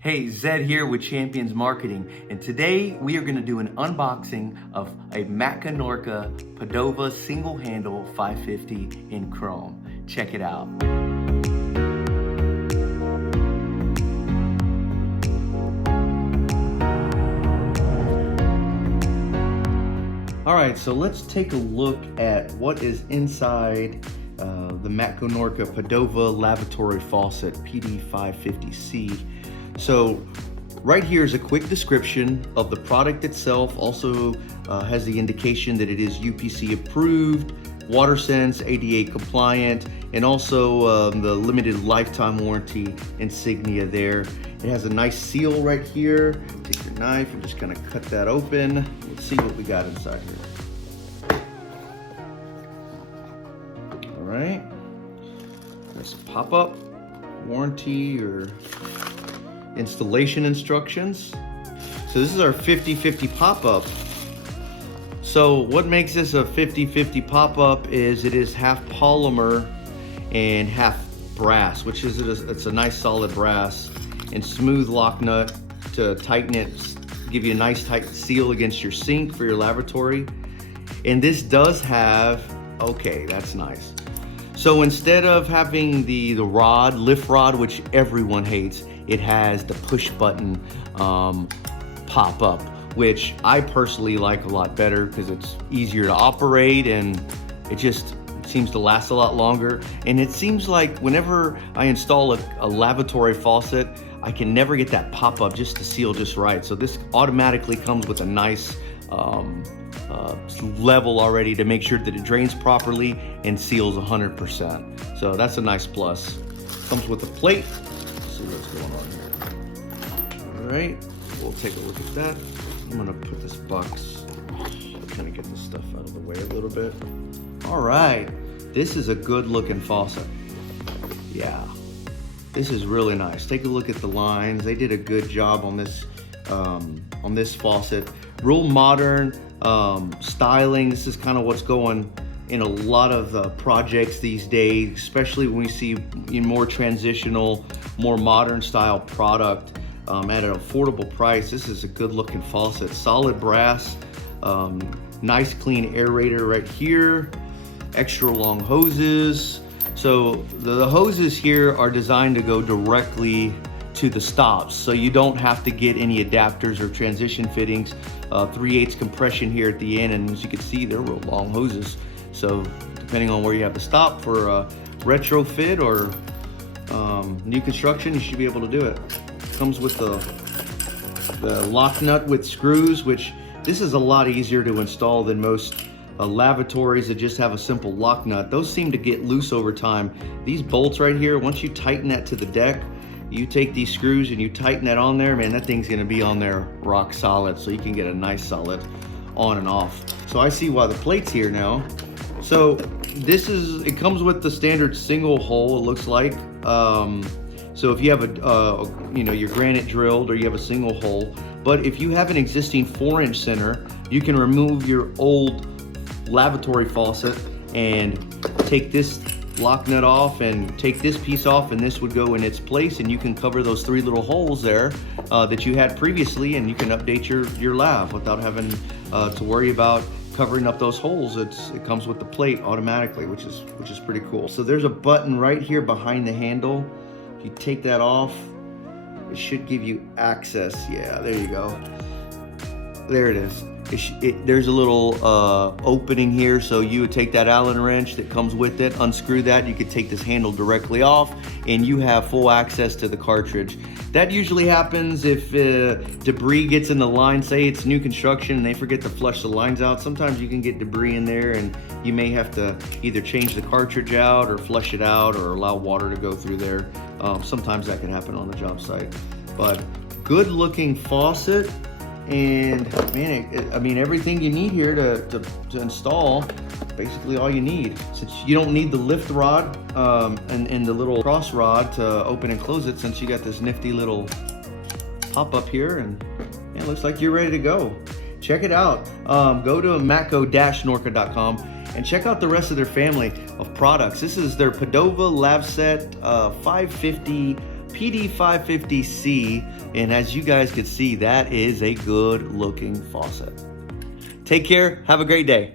Hey, Zed here with Champions Marketing, and today we are going to do an unboxing of a Matco-Norca Padova single handle 550 in chrome. Check it out. All right, so let's take a look at what is inside the Matco-Norca Padova lavatory faucet PD-550C. So right here is a quick description of the product itself. Also has the indication that it is UPC approved, WaterSense, ADA compliant, and also the limited lifetime warranty insignia there. It has a nice seal right here. Take your knife and just kind of cut that open. Let's see what we got inside here. All right, there's a pop-up warranty or installation instructions. So this is our 50-50 pop-up. So what makes this a 50-50 pop-up is it is half polymer and half brass, which is it's a nice solid brass and smooth lock nut to tighten it, give you a nice tight seal against your sink for your lavatory. And this does have, okay, that's nice. So instead of having the lift rod, which everyone hates, it has the push button pop up, which I personally like a lot better because it's easier to operate and it just seems to last a lot longer. And it seems like whenever I install a lavatory faucet, I can never get that pop up just to seal just right. So this automatically comes with a nice level already to make sure that it drains properly and seals 100%. So that's a nice plus. Comes with a plate. Let's see what's going on here. All right, we'll take a look at that. I'm gonna put this box, kind of get this stuff out of the way a little bit. All right, this is a good looking faucet. Yeah, this is really nice. Take a look at the lines. They did a good job on this faucet. Real modern styling. This is kind of what's going in a lot of projects these days, especially when we see more transitional, more modern style product at an affordable price. This is a good looking faucet. Solid brass, nice clean aerator right here, extra long hoses. So the hoses here are designed to go directly to the stops, so you don't have to get any adapters or transition fittings. 3/8 compression here at the end, and as you can see, they're real long hoses. So depending on where you have to stop for a retrofit or new construction, you should be able to do it. Comes with the lock nut with screws, which this is a lot easier to install than most lavatories that just have a simple lock nut. Those seem to get loose over time. These bolts right here, once you tighten that to the deck, you take these screws and you tighten that on there, man, that thing's gonna be on there rock solid, so you can get a nice solid on and off. So I see why the plate's here now. So it comes with the standard single hole, it looks like. So if you have your granite drilled or you have a single hole, but if you have an existing 4-inch center, you can remove your old lavatory faucet and take this lock nut off and take this piece off, and this would go in its place, and you can cover those 3 little holes there that you had previously, and you can update your lav without having to worry about covering up those holes. It comes with the plate automatically, which is pretty cool. So there's a button right here behind the handle. If you take that off, it should give you access. Yeah, there you go. There it is. There's a little opening here, so you would take that Allen wrench that comes with it, unscrew that, you could take this handle directly off, and you have full access to the cartridge. That usually happens if debris gets in the line. Say it's new construction and they forget to flush the lines out. Sometimes you can get debris in there and you may have to either change the cartridge out or flush it out or allow water to go through there. Sometimes that can happen on the job site. But good looking faucet. And man, I mean, everything you need here to install, basically all you need. Since you don't need the lift rod and the little cross rod to open and close it, since you got this nifty little pop up here, and it looks like you're ready to go. Check it out. Go to Matco-Norca.com and check out the rest of their family of products. This is their Padova Lav Set 550 PD-550C, and as you guys can see, that is a good looking faucet. Take care, have a great day.